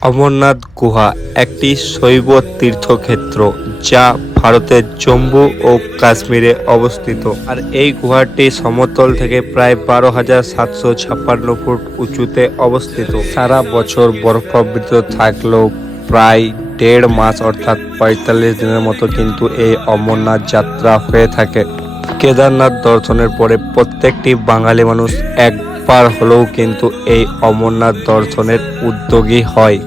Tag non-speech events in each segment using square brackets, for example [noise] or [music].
অমরনাথ গুহা একটি শৈব তীর্থক্ষেত্র যা ভারতের জম্মু ও কাশ্মীরে অবস্থিত। আর এই গুহাটি সমতল থেকে প্রায় বারো হাজার সাতশো ছাপ্পান্ন ফুট উঁচুতে অবস্থিত। সারা বছর বরফাবৃত থাকলেও প্রায় দেড় মাস অর্থাৎ পঁয়তাল্লিশ দিনের মতো কিন্তু এই অমরনাথ যাত্রা হয়ে থাকে। কেদারনাথ দর্শনের পরে প্রত্যেকটি বাঙালি মানুষ একবার হলেও কিন্তু এই অমরনাথ দর্শনের উদ্যোগী হয়,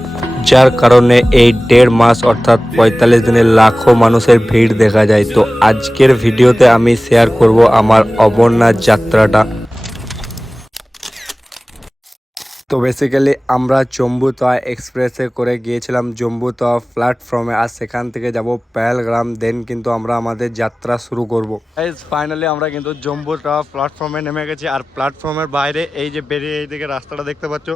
যার কারণে এই দেড় মাস অর্থাৎ পঁয়তাল্লিশ দিনে লাখো মানুষের ভিড় দেখা যায়। তো আজকের ভিডিওতে আমি শেয়ার করব আমার অমরনাথ যাত্রাটা। তো বেসিক্যালি আমরা জম্বুতয়া এক্সপ্রেসে করে গিয়েছিলাম জম্বুতয়া প্ল্যাটফর্মে আর সেখান থেকে যাব পেহেলগ্রাম দেন কিন্তু আমরা আমাদের যাত্রা শুরু করব। ফাইনালি আমরা কিন্তু জম্বুতয়া প্ল্যাটফর্মে নেমে গেছি। আর প্ল্যাটফর্মের বাইরে এই যে বেরিয়ে এইদিকে রাস্তাটা দেখতে পাচ্ছ,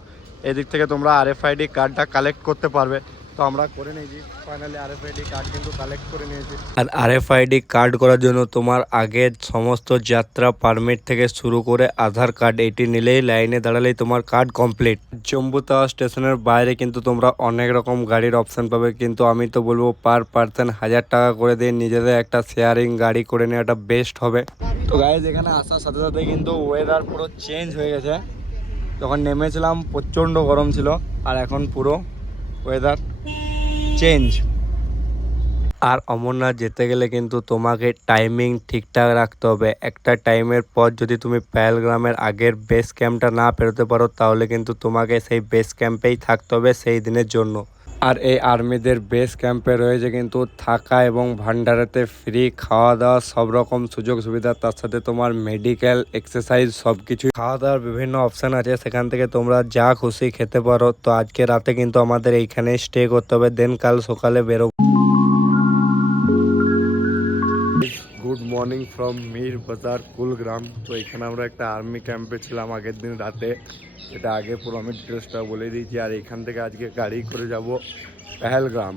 এদিক থেকে তোমরা আর আরএফআইডি কার্ডটা কালেক্ট করতে পারবে। তো আমরা করে নিয়েছি ফাইনালি আরএফআইডি কার্ড কিন্তু কালেক্ট করে নিয়েছি। আর আরএফআইডি কার্ড করার জন্য তোমার আগের সমস্ত যাত্রা পারমিট থেকে শুরু করে আধার কার্ড এটি নিলেই লাইনে দাঁড়ালেই তোমার কার্ড কমপ্লিট জম্বুতয়া স্টেশনের বাইরে কিন্তু তোমরা অনেক রকম গাড়ির অপশন পাবে, কিন্তু আমি তো বলব পার পার্সন হাজার টাকা করে দিয়ে নিজেদের একটা শেয়ারিং গাড়ি করে নেওয়াটা বেস্ট হবে। তো গাইজ এখানে আসার সাথে সাথে কিন্তু ওয়েদার পুরো চেঞ্জ হয়ে গেছে। যখন নেমেছিলাম, প্রচণ্ড গরম ছিল, আর এখন পুরো ওয়েদার চেঞ্জ আর অমরনাথ, যেতে গেলে কিন্তু তোমাকে টাইমিং ঠিকঠাক রাখতে হবে। একটা টাইমের পর যদি তুমি প্যালগ্রামের আগের বেস ক্যাম্পটা না পেরোতে পারো, তাহলে কিন্তু তোমাকে সেই বেস ক্যাম্পেই থাকতে হবে সেই দিনের জন্য। আর এই আর্মিদের বেস ক্যাম্পে রয়েছে কিন্তু থাকা এবং ভান্ডারেতে ফ্রি খাওয়া দাওয়া সব রকম সুযোগ সুবিধা তার সাথে তোমার মেডিকেল এক্সারসাইজ সব কিছুই খাওয়া দাওয়ার বিভিন্ন অপশান আছে, সেখান থেকে তোমরা যা খুশি খেতে পারো। তো আজকে রাতে কিন্তু আমাদের এইখানে স্টে করতে হবে দেন কাল সকালে বেরোবো মর্নিং ফ্রম মির বাজার কুলগ্রাম তো এখানে আমরা একটা আর্মি ক্যাম্পে ছিলাম আগের দিন রাতে। এটা আগে পুরো আমি ডিটেলসটা বলে দিয়েছি। আর এখান থেকে আজকে গাড়ি করে যাব পেহেলগ্রাম।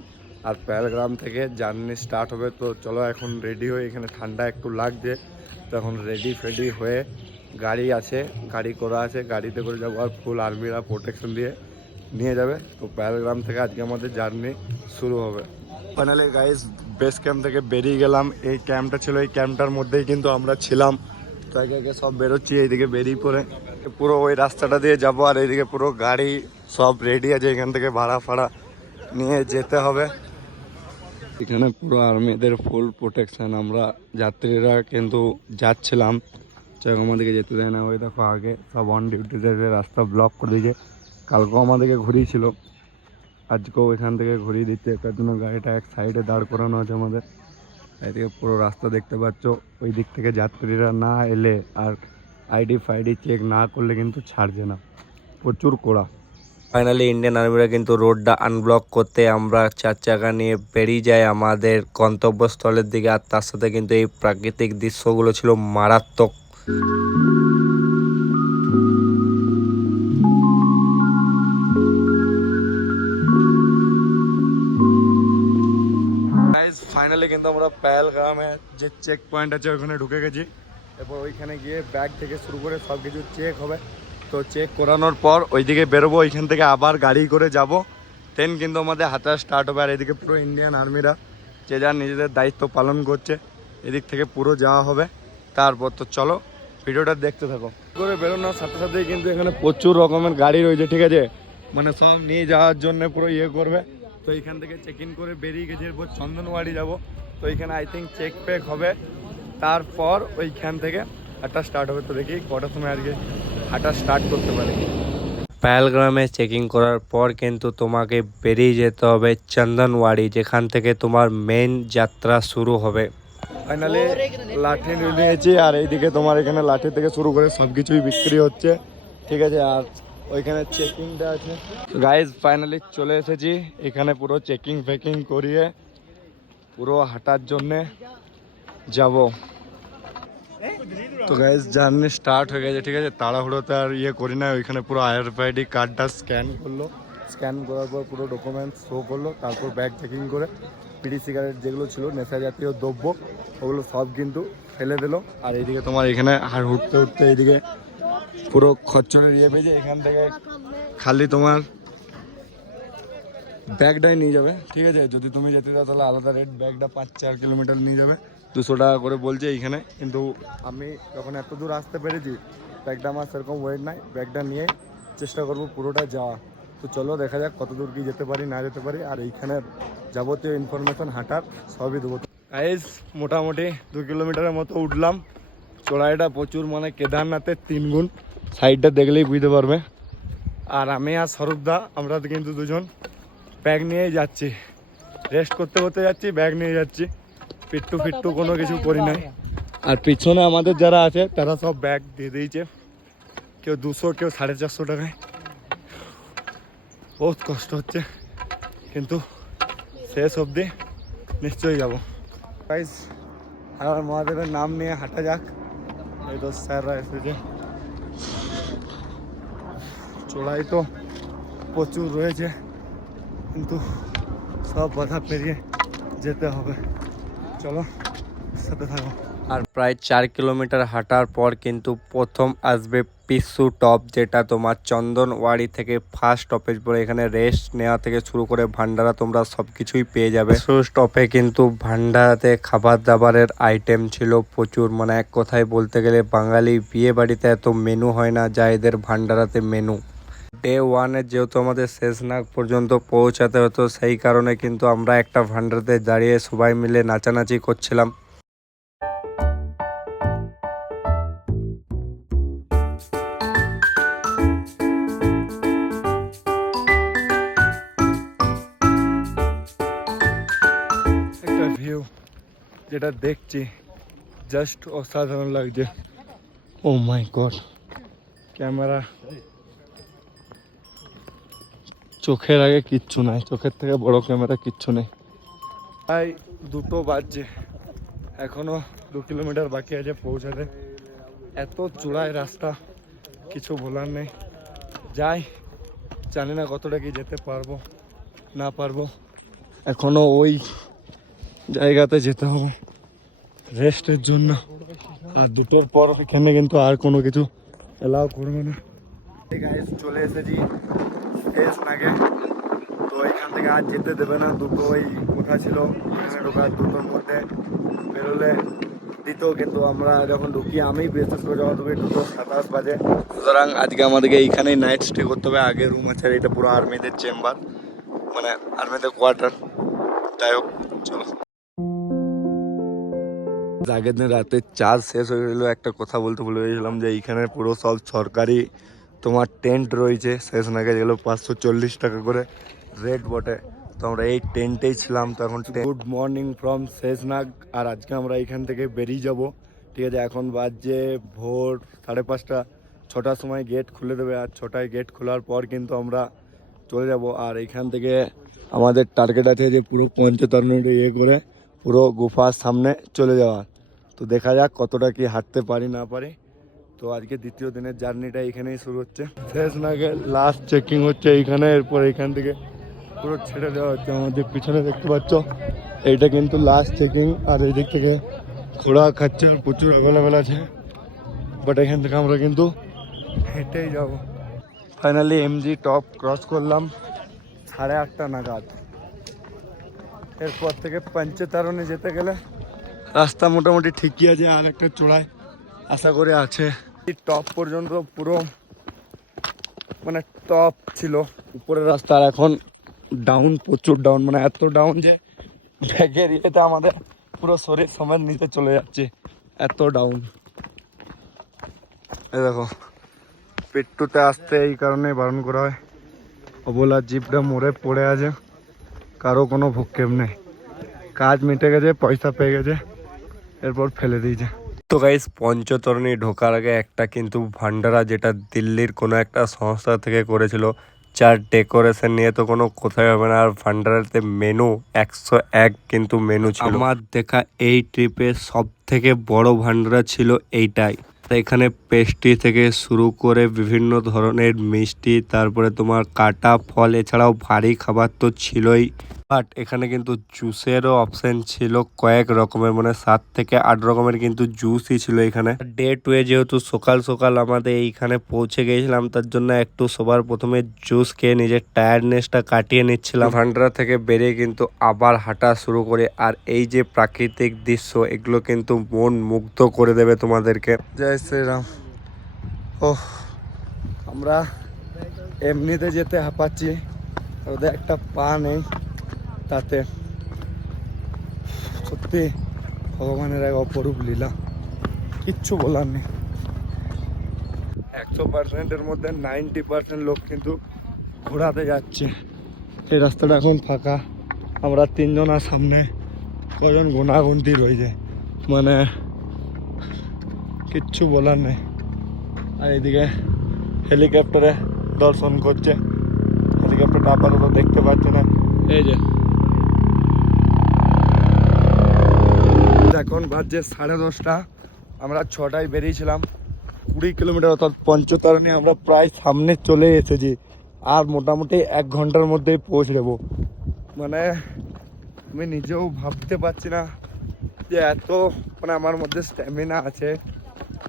আর পেহেলগ্রাম থেকে জার্নি স্টার্ট হবে। তো চলো এখন রেডি হয়ে এখানে ঠান্ডা একটু লাগছে। তো এখন রেডি ফেডি হয়ে গাড়ি আছে, গাড়ি করা আছে। গাড়িতে করে যাব আর ফুল আর্মিরা প্রোটেকশন দিয়ে নিয়ে যাবে। তো পেহেলগ্রাম থেকে আজকে আমাদের জার্নি শুরু হবে। ফাইনালি গাইস বেস ক্যাম্প থেকে বেরিয়ে গেলাম। এই ক্যাম্পটা ছিল, এই ক্যাম্পটার মধ্যেই কিন্তু আমরা ছিলাম। তো একে একে সব বেরোচ্ছি, এইদিকে বেরিয়ে পড়ে। পুরো ওই রাস্তাটা দিয়ে যাব আর এইদিকে পুরো গাড়ি সব রেডি আছে, এখান থেকে ভাড়া ফাড়া নিয়ে যেতে হবে। এখানে পুরো আর্মিদের ফুল প্রোটেকশান আমরা যাত্রীরা কিন্তু যাচ্ছিলাম। যাক, আমাদেরকে যেতে দেয় না। ওই দেখো আগে সব অন ডিউটিতে রাস্তা ব্লক করে দিয়েছে। কালকেও আমাদেরকে ঘুরিয়েছিল। আজকেও এখান থেকে ঘুরিয়ে দিচ্ছে। তার জন্য গাড়িটা এক সাইডে দাঁড় করানো আছে আমাদের। এদিকে পুরো রাস্তা দেখতে পাচ্ছ। ওই দিক থেকে যাত্রীরা না এলে আর আইডি ফাইডি চেক না করলে কিন্তু ছাড়ছে না। প্রচুর কোড়া। ফাইনালি ইন্ডিয়ান আর্মিরা কিন্তু রোডটা আনব্লক করতে আমরা চার চাকা নিয়ে বেরিয়ে যাই আমাদের গন্তব্যস্থলের দিকে। আর তার সাথে কিন্তু এই প্রাকৃতিক দৃশ্যগুলো ছিল মারাত্মক। ফাইনালি কিন্তু আমরা পেহেলগ্রামে যে চেক পয়েন্ট আছে ওখানে ঢুকে গেছি। এরপর ওইখানে গিয়ে ব্যাগ থেকে শুরু করে সব কিছু চেক হবে। তো চেক করানোর পর ওইদিকে বেরোবো, ওইখান থেকে আবার গাড়ি করে যাব। দেন কিন্তু আমাদের হাঁটা স্টার্ট হবে আর এদিকে পুরো ইন্ডিয়ান আর্মিরা যে যার নিজেদের দায়িত্ব পালন করছে, এদিক থেকে পুরো যাওয়া হবে। তারপর তো চলো, ভিডিওটা দেখতে থাকো। করে বেরোনোর সাথে সাথেই কিন্তু এখানে প্রচুর রকমের গাড়ি রয়েছে, ঠিক আছে? মানে সব নিয়ে যাওয়ার জন্য পুরো ইয়ে করবে। তো এখান থেকে চেক ইন করে বেরিয়ে গেছে এরপর চন্দনওয়াড়ি যাব তো এখানে আই থিঙ্ক চেক পেক হবে। তারপর ওইখান থেকে হাঁটা স্টার্ট হবে। তো দেখি কটার সময় আজকে হাঁটা স্টার্ট করতে পারে। পেহেলগ্রামে চেকিং করার পর কিন্তু তোমাকে বেরিয়ে যেতে হবে চন্দনওয়াড়ি যেখান থেকে তোমার মেন যাত্রা শুরু হবে। ফাইনালি লাঠি নিয়েছি আর এইদিকে তোমার এখানে লাঠি থেকে শুরু করে সব কিছুই বিক্রি হচ্ছে। ঠিক আছে আর ওইখানে চেকিংটা আছে। গাইজ ফাইনালি চলে এসেছি। এখানে পুরো চেকিং ফেকিং করিয়ে পুরো হাঁটার জন্যে যাব। তো গাইজ জার্নি স্টার্ট হয়ে গেছে, ঠিক আছে? তাড়াহুড়োতে আর ইয়ে করি না, ওইখানে পুরো আইআরএফআইডি কার্ডটা স্ক্যান করল। স্ক্যান করার পর পুরো ডকুমেন্টস শো করল, তারপর ব্যাগ চেকিং করে পিডি সিগারেট যেগুলো ছিল, নেশা জাতীয় দ্রব্য, ওগুলো সব কিন্তু ফেলে দিলো। আর এইদিকে তোমার এখানে আর উঠতে উঠতে এইদিকে পুরো খচ্চরের ইয়ে পেয়েছে এখান থেকে খালি তোমার ব্যাগটাই নিয়ে যাবে, ঠিক আছে? যদি তুমি যেতে চাও, তাহলে আলাদা রেট ব্যাগটা পাঁচ, চার কিলোমিটার নিয়ে যাবে। দুশো টাকা করে বলছে এইখানে, কিন্তু আমি যখন এত দূর আসতে পেরেছি, ব্যাগটা আমার সেরকম ওয়েট নাই, ব্যাগটা নিয়ে চেষ্টা করব পুরোটা যাওয়া। তো চলো, দেখা যাক কত দূর কি যেতে পারি, না যেতে পারি। আর এইখানে যাবতীয় ইনফরমেশন হাঁটার সবই দেবো। গাইস মোটামুটি দু কিলোমিটারের মতো উঠলাম। চড়াইটা প্রচুর মানে কেদারনাথের তিন গুণ। সাইডটা দেখলেই বুঝতে পারবে। আর আমি আর স্বরূপদা আমরা কিন্তু দুজন ব্যাগ নিয়েই যাচ্ছি। রেস্ট করতে করতে যাচ্ছি, ব্যাগ নিয়ে যাচ্ছি। পিট্টু ফিট্টু কোনো কিছু করি নাই। আর পিছনে আমাদের যারা আছে, তারা সব ব্যাগ দিয়ে দিয়েছে। কেউ দুশো, কেউ সাড়ে চারশো টাকায়। বহুত কষ্ট হচ্ছে। কিন্তু শেষ অবধি নিশ্চয়ই যাব। গাইস আমার মহাদেবের নাম নিয়ে হাঁটা যাক। এই তো স্যাররা এসেছে। চড়াই তো প্রচুর রয়েছে, কিন্তু সব বাধা পেরিয়ে যেতে হবে। চলো, সাথে থাকো। আর প্রায় চার কিলোমিটার হাঁটার পর কিন্তু প্রথম আসবে পিসু টপ, যেটা তোমার চন্দনওয়াড়ি থেকে ফার্স্ট স্টপেজ পরে এখানে রেস্ট নেওয়া থেকে শুরু করে ভান্ডারা তোমরা সব কিছুই পেয়ে যাবে। পিসু স্টপে কিন্তু ভান্ডারাতে খাবার দাবারের আইটেম ছিল প্রচুর। মানে এক কথায় বলতে গেলে বাঙালি বিয়ে বাড়িতে এত মেনু হয় না, যা এদের ভান্ডারাতে মেনু ডে ওয়ানে যেহেতু আমাদের শেষনাগ পর্যন্ত পৌঁছাতে হতো, সেই কারণে কিন্তু আমরা একটা ভান্ডারতে দাঁড়িয়ে সবাই মিলে নাচানাচি করছিলাম। যেটা দেখছি জাস্ট অসাধারণ লাগছে। Oh my god camera. চোখের আগে কিচ্ছু নাই, চোখের থেকে বড় ক্যামেরা কিচ্ছু নেই। তাই দুটো বাজছে, এখনও দু কিলোমিটার বাকি আছে পৌঁছাতে। এত চূড়ায় রাস্তা, কিছু বলার নেই। যাই, জানি না কতটা কি যেতে পারব, না পারব। এখনও ওই জায়গাতে যেতে হবে। রেস্টের জন্য। আর দুটোর পর এখানে কিন্তু আর কোনো কিছু এলাও করবে না। চলে এসেছি শেষ নাগে তো এখান থেকে আর যেতে দেবে না। দুটো ওই কোথা ছিল এখানে ঢোকার দুটোর মধ্যে বেরোলে। দিত কিন্তু আমরা যখন ঢুকি, আমি বিশেষ করে যখন ঢুকি দুটো সাতাশ বাজে। সুতরাং আজকে আমাদেরকে এইখানেই নাইট স্টে করতে হবে। আগে রুম আছে এটা পুরো আর্মিদের চেম্বার মানে আর্মিদের কোয়ার্টার যাই হোক, চলো। আগের দিন রাতে চার্জ শেষ হয়ে গেলো একটা কথা বলতে ভুলে গেছিলাম যে এইখানে পুরো সব সরকারি তোমার টেন্ট রয়েছে। শেষ নাগে যেগুলো পাঁচশো চল্লিশ টাকা করে রেট বটে। তো আমরা এই টেন্টেই ছিলাম, তো এখন গুড মর্নিং ফ্রম শেষনাগ আর আজকে আমরা এখান থেকে বেরিয়ে যাব। ঠিক আছে, এখন বাজছে ভোর সাড়ে পাঁচটা। ছটার সময় গেট খুলে দেবে, আর ছটায় গেট খোলার পর কিন্তু আমরা চলে যাব। আর এখান থেকে আমাদের টার্গেট আছে যে পুরো পঞ্চতরণটা ইয়ে করে পুরো গুফার সামনে চলে যাওয়ার তো দেখা যাক কতটা কি হাঁটতে পারি, না পারি। তো আজকে দ্বিতীয় দিনের জার্নিটা এখানেই শুরু হচ্ছে। শেষ নাগে লাস্ট চেকিং হচ্ছে এইখানে, এরপর এইখান থেকে পুরো ছেড়ে দেওয়া হচ্ছে। আমাদের পিছনে দেখতে পাচ্ছ, এইটা কিন্তু লাস্ট চেকিং আর এই দিক থেকে ঘোড়া খাচ্ছে, প্রচুর অ্যাভেলেবেল আছে। বাট এখান থেকে আমরা কিন্তু হেঁটেই যাব। ফাইনালি এমজি টপ ক্রস করলাম সাড়ে আটটা নাগাদ। এরপর থেকে পঞ্চতারণে যেতে গেলে রাস্তা মোটামুটি ঠিকই আছে, আর একটা চড়াই আশা করে আছে। টপ পর্যন্ত পুরো মানে টপ ছিল। উপরের রাস্তা আর এখন ডাউন প্রচুর ডাউন মানে এত ডাউন যে ব্যাগের ইয়েতে আমাদের পুরো শরীর সমেত নিচে চলে যাচ্ছে। এত ডাউন এই দেখো, পেট্টুতে আসতে এই কারণে বারণ করা হয়। অবলা জিপটা মোড়ে পড়ে আছে। কারও কোনো ভক্ষেপ নেই। কাজ মিটে গেছে পয়সা পেয়ে গেছে এরপর ফেলে দিয়েছে। তো গাইস পঞ্চতরণী ঢোকার আগে একটা কিন্তু ভান্ডারা যেটা দিল্লির কোনো একটা সংস্থা থেকে করেছিল যার ডেকোরেশন নিয়ে তো কোনো কোথায় হবে না। আর ভান্ডারাতে মেনু একশো এক কিন্তু মেনু ছিল। আমার দেখা এই ট্রিপে সব থেকে বড় ভান্ডারা ছিল এইটাই। এখানে পেস্ট্রি থেকে শুরু করে বিভিন্ন ধরনের মিষ্টি, তারপরে তোমার কাটা ফল, এছাড়াও ভারী খাবার তো ছিলই। বাট এখানে কিন্তু জুসেরও অপশন ছিল কয়েক রকমের মানে সাত থেকে আট রকমের কিন্তু জুসই ছিল এখানে। ডে টু এ যেহেতু সকাল সকাল আমাদের এইখানে পৌঁছে গিয়েছিলাম, তার জন্য একটু সবার প্রথমে জুস খেয়ে নিজের টায়ার্ডনেসটা কাটিয়ে নিচ্ছিলাম। ভান্ডারা থেকে বেরিয়ে কিন্তু আবার হাঁটা শুরু করে, আর এই যে প্রাকৃতিক দৃশ্য, এগুলো কিন্তু মন মুগ্ধ করে দেবে তোমাদেরকে। জয় শ্রীরাম। ও আমরা এমনিতে যেতে হাঁপাচ্ছি, ওদের একটা পা নেই। তাতে সত্যি ভগবানের এক অপরূপ লীলা। কিচ্ছু বলার নেই। একশো পার্সেন্টের মধ্যে নাইনটি পার্সেন্ট লোক কিন্তু ঘোরাতে যাচ্ছে। এই রাস্তাটা এখন ফাঁকা। আমরা তিনজন আর সামনে কজন গুণাগুনতি রয়েছে। মানে কিচ্ছু বলার নেই। আর এদিকে হেলিকপ্টারে দর্শন করছে। হেলিকপ্টারটা আপাতত দেখতে পাচ্ছি না। এই যে এখন বাজছে সাড়ে দশটা। আমরা ছটায় বেরিয়েছিলাম। কুড়ি কিলোমিটার অর্থাৎ পঞ্চতারণে আমরা প্রায় সামনে চলে এসেছি। আর মোটামুটি এক ঘণ্টার মধ্যেই পৌঁছে যাব। মানে আমি নিজেও ভাবতে পারছি না যে এত মানে আমার মধ্যে স্ট্যামিনা আছে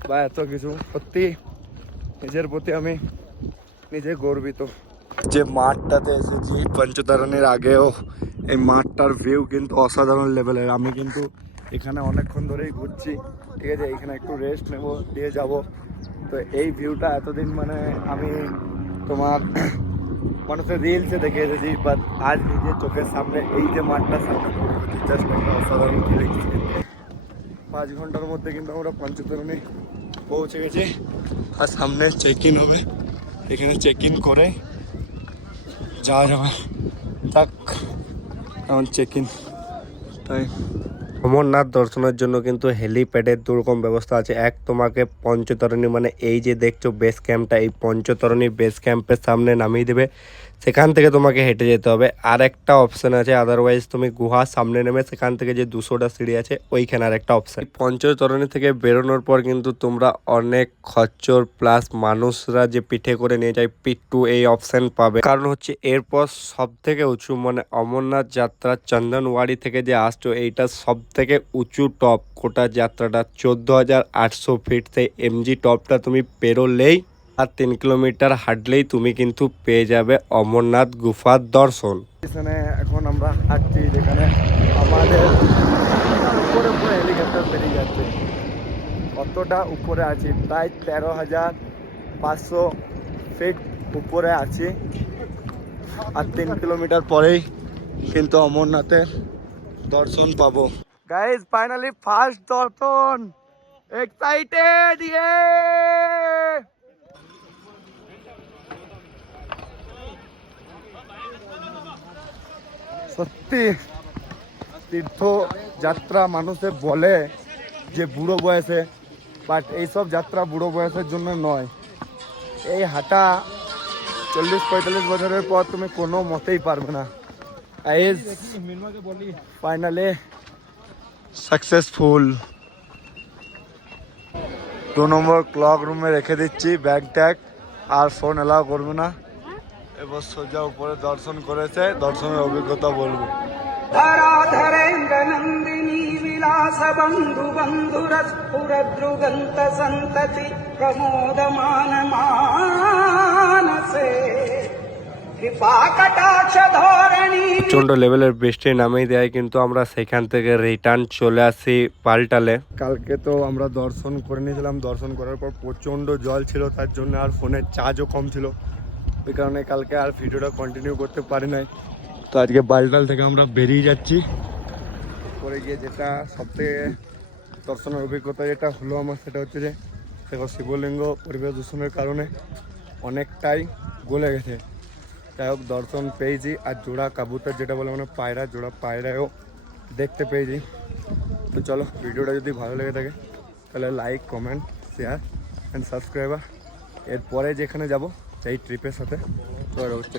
বা এত কিছু। সত্যি নিজের প্রতি আমি নিজে গর্বিত। যে মাঠটাতে এসেছি, পঞ্চতারণের আগেও এই মাঠটার ভিউ কিন্তু অসাধারণ লেভেলের আমি কিন্তু এখানে অনেকক্ষণ ধরেই ঘুরছি। ঠিক আছে, এখানে একটু রেস্ট নেব, দিয়ে যাব। তো এই ভিউটা এতদিন মানে আমি তোমার [clears throat] মানুষের রিলসে দেখে এসেছি বাট আজ নিজের চোখের সামনে এই যে মাঠটা সামনে পাঁচ ঘণ্টার মধ্যে কিন্তু আমরা পঞ্চতরণে পৌঁছে গেছি। আর সামনে চেক ইন হবে। এখানে চেক ইন করে যাওয়া যাবে। থাক এখন চেক ইন তাই। অমরনাথ দর্শনের জন্য কিন্তু হেলিপ্যাডের দুরকম ব্যবস্থা আছে। এক তোমাকে পঞ্চতরণী মানে এই যে দেখছ বেস ক্যাম্পটা এই পঞ্চতরণী বেস ক্যাম্পের সামনে নামিয়ে দেবে। সেখান থেকে তোমাকে হেঁটে যেতে হবে। আর একটা অপশন আছে আদারওয়াইজ তুমি গুহার সামনে নেমে সেখান থেকে যে দুশোটা সিঁড়ি আছে, ওইখানে আর একটা অপশন পঞ্চতরণী থেকে বেরোনোর পর কিন্তু তোমরা অনেক খচ্চর প্লাস মানুষরা যে পিঠে করে নিয়ে যায়, পিট্টু এই অপশন পাবে। কারণ হচ্ছে এরপর সব থেকে উঁচু মানে অমরনাথ যাত্রা চন্দনওয়াড়ি থেকে যে আসছো, এইটা সব থেকে উঁচু টপ গোটা যাত্রাটা চোদ্দ হাজার আটশো ফিট সেই এমজি টপটা তুমি পেরোলেই আর তিন কিলোমিটার হাঁটলেই তুমি কিন্তু পেয়ে যাবে অমরনাথ গুফার দর্শন। এখানে এখন আমরা হাঁটছি যেখানে আমাদের উপরে উপরে হেলিকপ্টার বেরিয়ে যাচ্ছে। কতটা উপরে আছি? প্রায় তেরো হাজার পাঁচশো ফিট উপরে আছি। আর তিন কিলোমিটার পরেই কিন্তু অমরনাথের দর্শন পাবো। গাইজ ফাইনালি ফার্স্ট দর্শন! এক্সাইটেড ইয়ে সত্যি তীর্থ যাত্রা মানুষে বলে যে বুড়ো বয়সে বাট এইসব যাত্রা বুড়ো বয়সের জন্য নয়। এই হাঁটা চল্লিশ পঁয়তাল্লিশ বছরের পর তুমি কোনো মতেই পারবে না। ফাইনালি সাকসেসফুল দু নম্বর ক্লক রুমে রেখে দিচ্ছি ব্যাগ ট্যাগ আর ফোন এলাও করবে না। এবার সোজা উপরে দর্শন করেছে দর্শনের অভিজ্ঞতা বলবো धराधरेन्द्र नन्दिनी विलास बन्धु बन्धुरस्फुरद्रुगन्त सन्तति प्रमोदमान मानसे कृपा कटाक्ष धोरणी প্রচন্ড লেভেলের বৃষ্টি নামিয়ে দেয় কিন্তু আমরা সেখান থেকে রিটার্ন চলে আসি পাল্টালে কালকে তো আমরা দর্শন করে নিয়েছিলাম দর্শন করার পর প্রচন্ড জল ছিল তার জন্য আর ফোনের চার্জও কম ছিল ওই কারণে কালকে আর ভিডিওটা কন্টিনিউ করতে পারি নাই। তো আজকে বালটাল থেকে আমরা বেরিয়ে যাচ্ছি। পরে গিয়ে যেটা সবথেকে দর্শনের অভিজ্ঞতা যেটা হলো আমার সেটা হচ্ছে যে, দেখো শিবলিঙ্গ পরিবেশ দূষণের কারণে অনেকটাই গলে গেছে। যাই হোক, দর্শন পেয়েছি। আর জোড়া কাবুতর যেটা বলে মানে পায়রা, জোড়া পায়রাও দেখতে পেয়েছি। তো চলো, ভিডিওটা যদি ভালো লেগে থাকে, তাহলে like comment share and subscriber এরপরে যেখানে যাব সেই ট্রিপের সাথে তো হচ্ছে